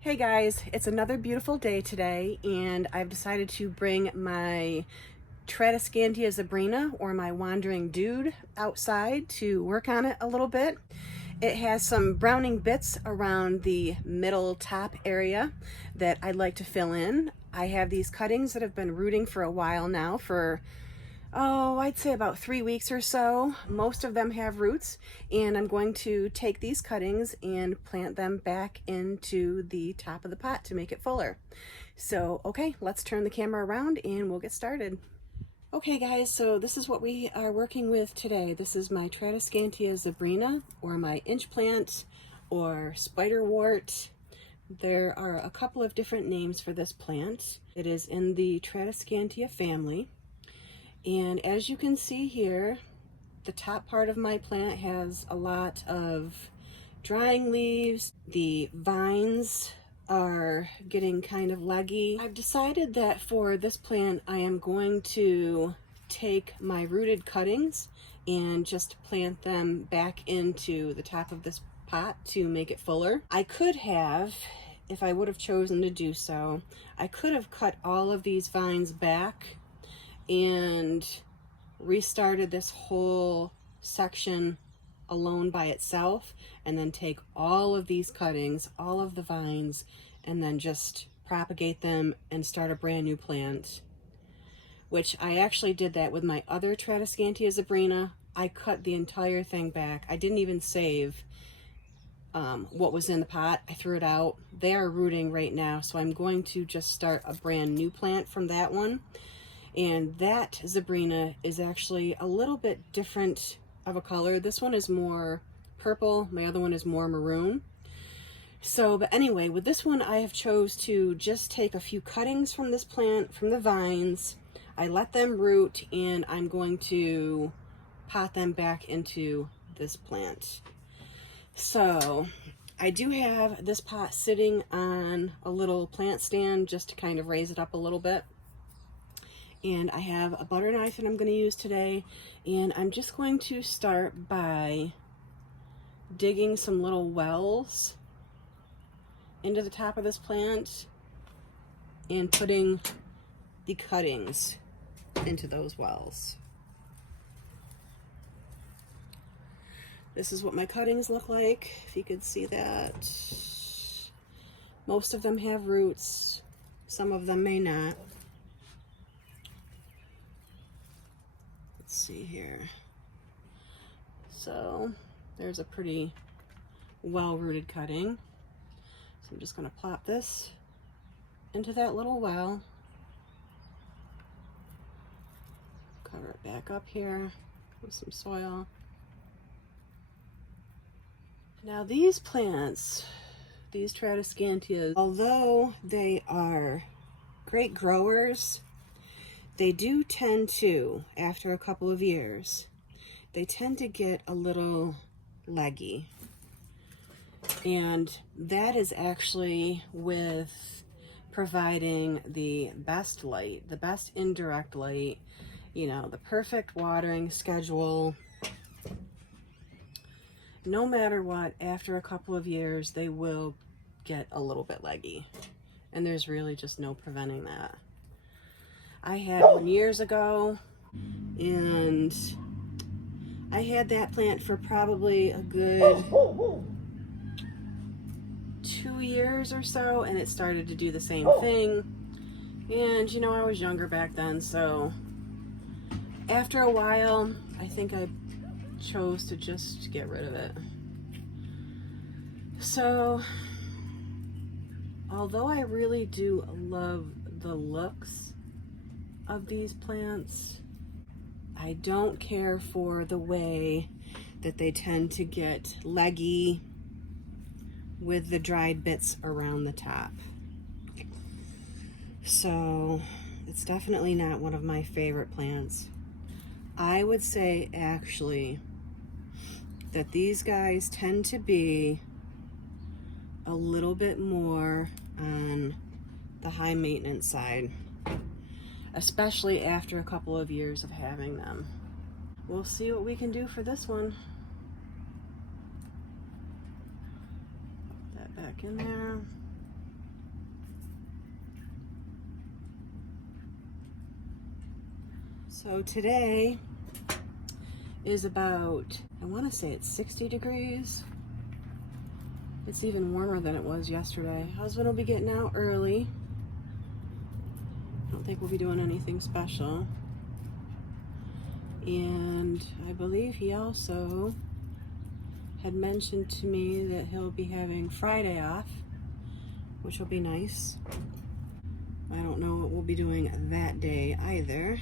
Hey guys, it's another beautiful day today, and I've decided to bring my Tradescantia Zebrina, or my wandering dude, outside to work on it a little bit. It has some browning bits around the middle top area that I'd like to fill in. I have these cuttings that have been rooting for a while now, for I'd say about 3 weeks or so. Most of them have roots, and I'm going to take these cuttings and plant them back into the top of the pot to make it fuller. So, okay, let's turn the camera around and we'll get started. Okay guys, so this is what we are working with today. This is my Tradescantia Zebrina, or my inch plant, or spiderwort. There are a couple of different names for this plant. It is in the Tradescantia family. And as you can see here, the top part of my plant has a lot of drying leaves. The vines are getting kind of leggy. I've decided that for this plant, I am going to take my rooted cuttings and just plant them back into the top of this pot to make it fuller. I could have, if I would have chosen to do so, I could have cut all of these vines back and restarted this whole section alone by itself, and then take all of these cuttings, all of the vines, and then just propagate them and start a brand new plant, which I actually did that with my other Tradescantia Zebrina. I cut the entire thing back. I didn't even save what was in the pot. I threw it out. They are rooting right now, so I'm going to just start a brand new plant from that one. And that Zebrina is actually a little bit different of a color. This one is more purple, my other one is more maroon. So, but anyway, with this one I have chose to just take a few cuttings from this plant, from the vines. I let them root, and I'm going to pot them back into this plant. So, I do have this pot sitting on a little plant stand just to kind of raise it up a little bit. And I have a butter knife that I'm going to use today, and I'm just going to start by digging some little wells into the top of this plant and putting the cuttings into those wells. This is what my cuttings look like, if you could see that. Most of them have roots, some of them may not. Let's see here. So there's a pretty well-rooted cutting. So I'm just going to plop this into that little well. Cover it back up here with some soil. Now these plants, these Tradescantias, although they are great growers, they do tend to, after a couple of years, they tend to get a little leggy. And that is actually with providing the best light, the best indirect light, you know, the perfect watering schedule. No matter what, after a couple of years, they will get a little bit leggy. And there's really just no preventing that. I had one years ago, and I had that plant for probably a good 2 years or so, and it started to do the same thing. And you know, I was younger back then, so after a while, I think I chose to just get rid of it. So, although I really do love the looks of these plants, I don't care for the way that they tend to get leggy with the dried bits around the top. So it's definitely not one of my favorite plants. I would say actually that these guys tend to be a little bit more on the high maintenance side, especially after a couple of years of having them. We'll see what we can do for this one. Put that back in there. So today is about, I want to say it's 60 degrees. It's even warmer than it was yesterday. Husband will be getting out early. I don't think we'll be doing anything special. And I believe he also had mentioned to me that he'll be having Friday off, which will be nice. I don't know what we'll be doing that day either,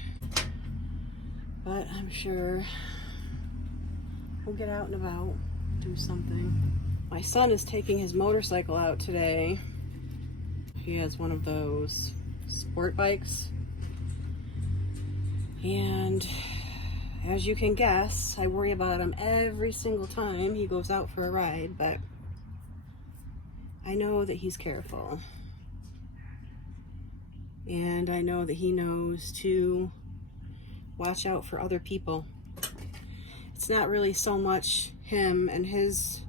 but I'm sure we'll get out and about, do something. My son is taking his motorcycle out today. He has one of those sport bikes. And as you can guess, I worry about him every single time he goes out for a ride, but I know that he's careful. And I know that he knows to watch out for other people. It's not really so much him and his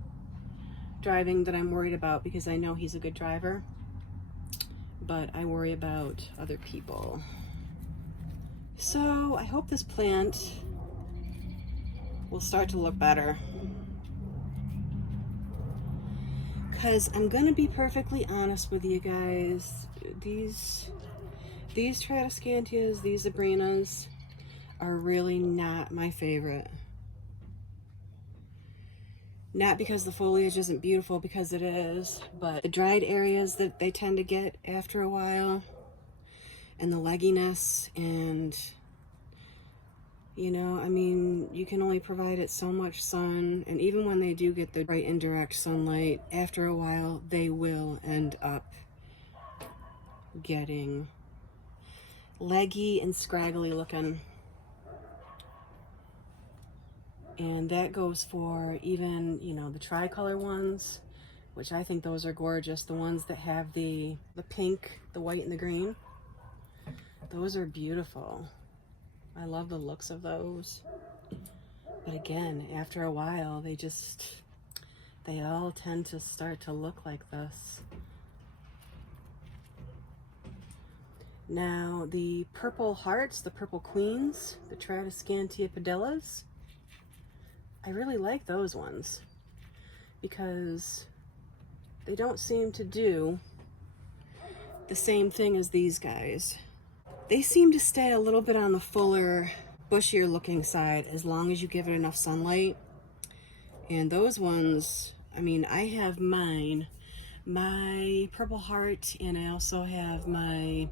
driving that I'm worried about, because I know he's a good driver, but I worry about other people. So I hope this plant will start to look better. Because I'm gonna be perfectly honest with you guys, these Tradescantias, these Zebrinas, are really not my favorite. Not because the foliage isn't beautiful, because it is, but the dried areas that they tend to get after a while, and the legginess, and you know, I mean, you can only provide it so much sun, and even when they do get the bright indirect sunlight, after a while they will end up getting leggy and scraggly looking. And that goes for even, you know, the tricolor ones, which I think those are gorgeous. The ones that have the pink, the white, and the green. Those are beautiful. I love the looks of those. But again, after a while, they all tend to start to look like this. Now, the purple hearts, the purple queens, the Tradescantia pedillas, I really like those ones because they don't seem to do the same thing as these guys. They seem to stay a little bit on the fuller, bushier looking side as long as you give it enough sunlight. And those ones, I mean, I have my purple heart, and I also have my,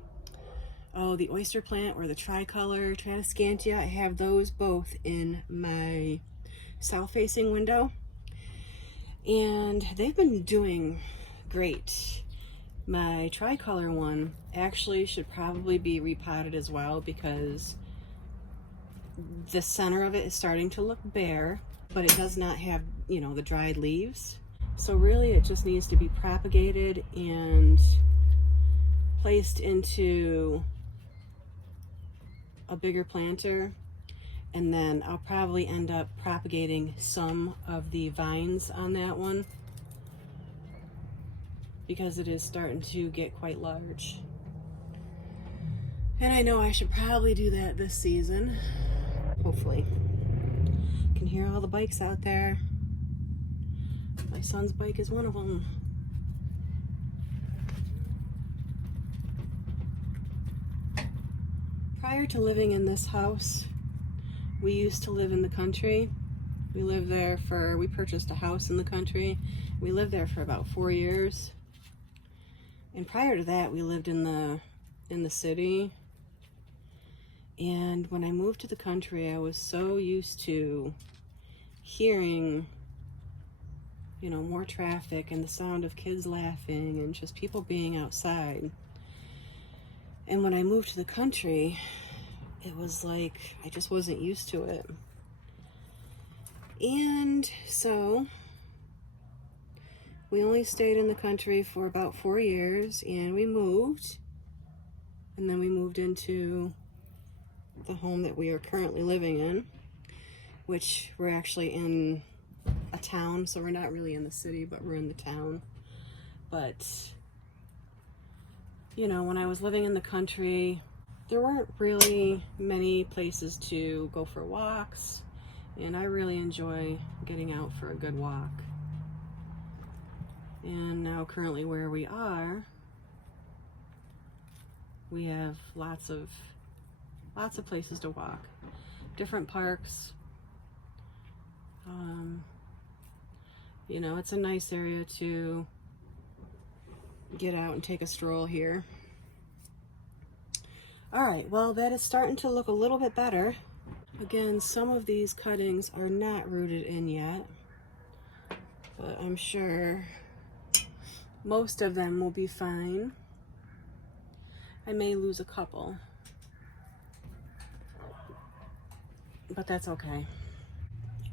the oyster plant or the tricolor Tradescantia. I have those both in my south facing window, and they've been doing great. My tricolor one actually should probably be repotted as well, because the center of it is starting to look bare, but it does not have, you know, the dried leaves. So really it just needs to be propagated and placed into a bigger planter. And then I'll probably end up propagating some of the vines on that one, because it is starting to get quite large. And I know I should probably do that this season, hopefully. You can hear all the bikes out there. My son's bike is one of them. Prior to living in this house, we used to live in the country. We purchased a house in the country. We lived there for about 4 years. And prior to that, we lived in the city. And when I moved to the country, I was so used to hearing, you know, more traffic and the sound of kids laughing and just people being outside. And when I moved to the country, it was like I just wasn't used to it. And so we only stayed in the country for about 4 years, and we moved. And then we moved into the home that we are currently living in, which we're actually in a town, so we're not really in the city, but we're in the town. But, you know, when I was living in the country, there weren't really many places to go for walks, and I really enjoy getting out for a good walk. And now currently where we are, we have lots of places to walk, different parks. You know, it's a nice area to get out and take a stroll here. All right, well, that is starting to look a little bit better. Again, some of these cuttings are not rooted in yet, but I'm sure most of them will be fine. I may lose a couple, but that's okay.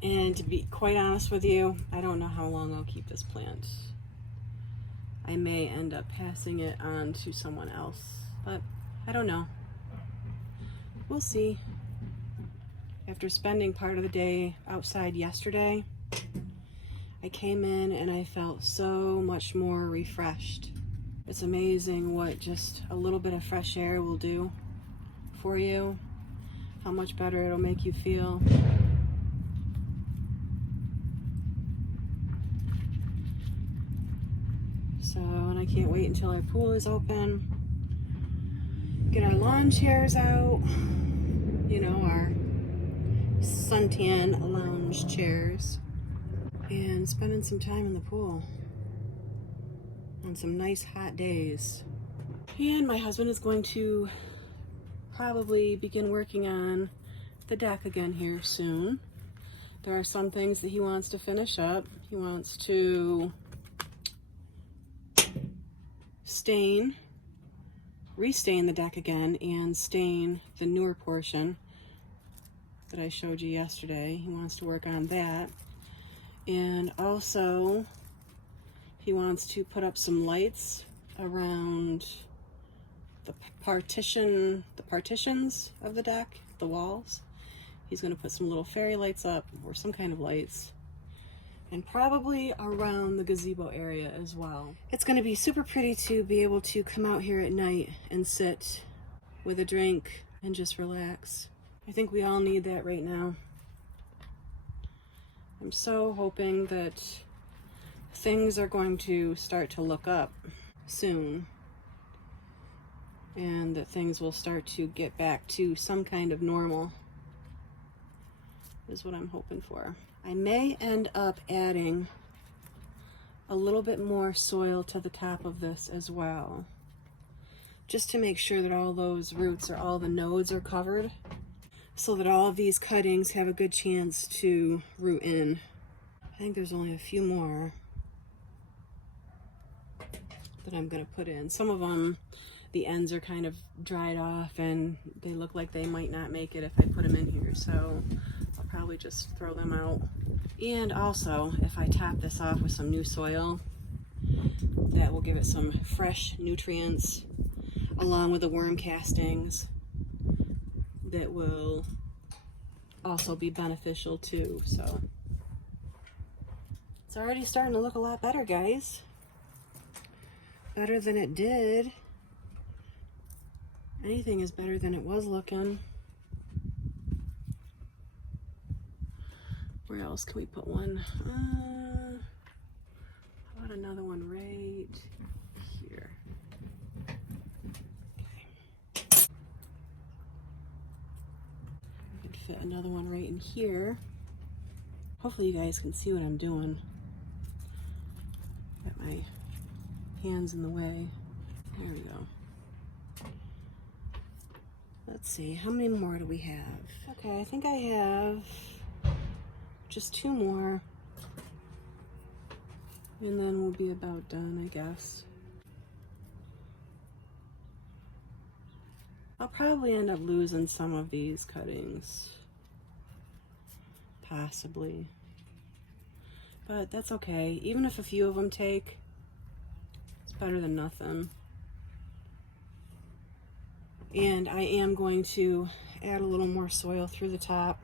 And to be quite honest with you, I don't know how long I'll keep this plant. I may end up passing it on to someone else, but I don't know. We'll see. After spending part of the day outside yesterday, I came in and I felt so much more refreshed. It's amazing what just a little bit of fresh air will do for you, how much better it'll make you feel. So, and I can't wait until our pool is open. Get our lawn chairs out, you know, our suntan lounge chairs, and spending some time in the pool on some nice hot days. And my husband is going to probably begin working on the deck again here soon. There are some things that he wants to finish up. He wants to restain the deck again and stain the newer portion that I showed you yesterday. He wants to work on that. And also he wants to put up some lights around the partitions of the deck, the walls. He's going to put some little fairy lights up, or some kind of lights, and probably around the gazebo area as well. It's going to be super pretty to be able to come out here at night and sit with a drink and just relax. I think we all need that right now. I'm so hoping that things are going to start to look up soon, and that things will start to get back to some kind of normal, is what I'm hoping for. I may end up adding a little bit more soil to the top of this as well, just to make sure that all those roots or all the nodes are covered, so that all of these cuttings have a good chance to root in. I think there's only a few more that I'm going to put in. Some of them, the ends are kind of dried off and they look like they might not make it if I put them in here, so I'll probably just throw them out. And also, if I top this off with some new soil, that will give it some fresh nutrients along with the worm castings that will also be beneficial too. So it's already starting to look a lot better, guys. Better than it did. Anything is better than it was looking. Where else can we put one? How about another one right here? Okay. I could fit another one right in here. Hopefully you guys can see what I'm doing. Got my hands in the way. There we go. Let's see, how many more do we have? Okay, I think I have just 2 more, and then we'll be about done, I guess. I'll probably end up losing some of these cuttings, possibly, but that's okay. Even if a few of them take, it's better than nothing. And I am going to add a little more soil through the top,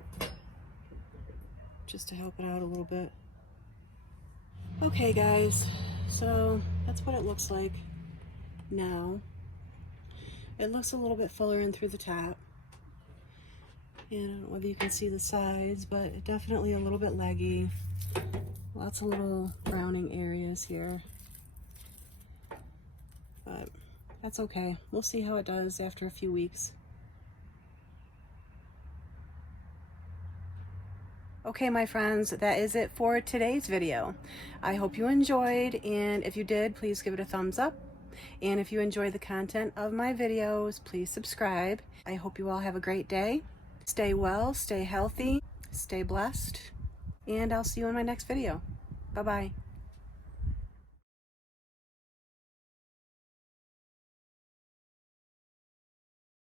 just to help it out a little bit. Okay guys, so that's what it looks like now. It looks a little bit fuller in through the top. And I don't know whether you can see the sides, but definitely a little bit leggy. Lots of little browning areas here. But that's okay. We'll see how it does after a few weeks. Okay, my friends, that is it for today's video. I hope you enjoyed, and if you did, please give it a thumbs up. And if you enjoy the content of my videos, please subscribe. I hope you all have a great day. Stay well, stay healthy, stay blessed, and I'll see you in my next video. Bye-bye.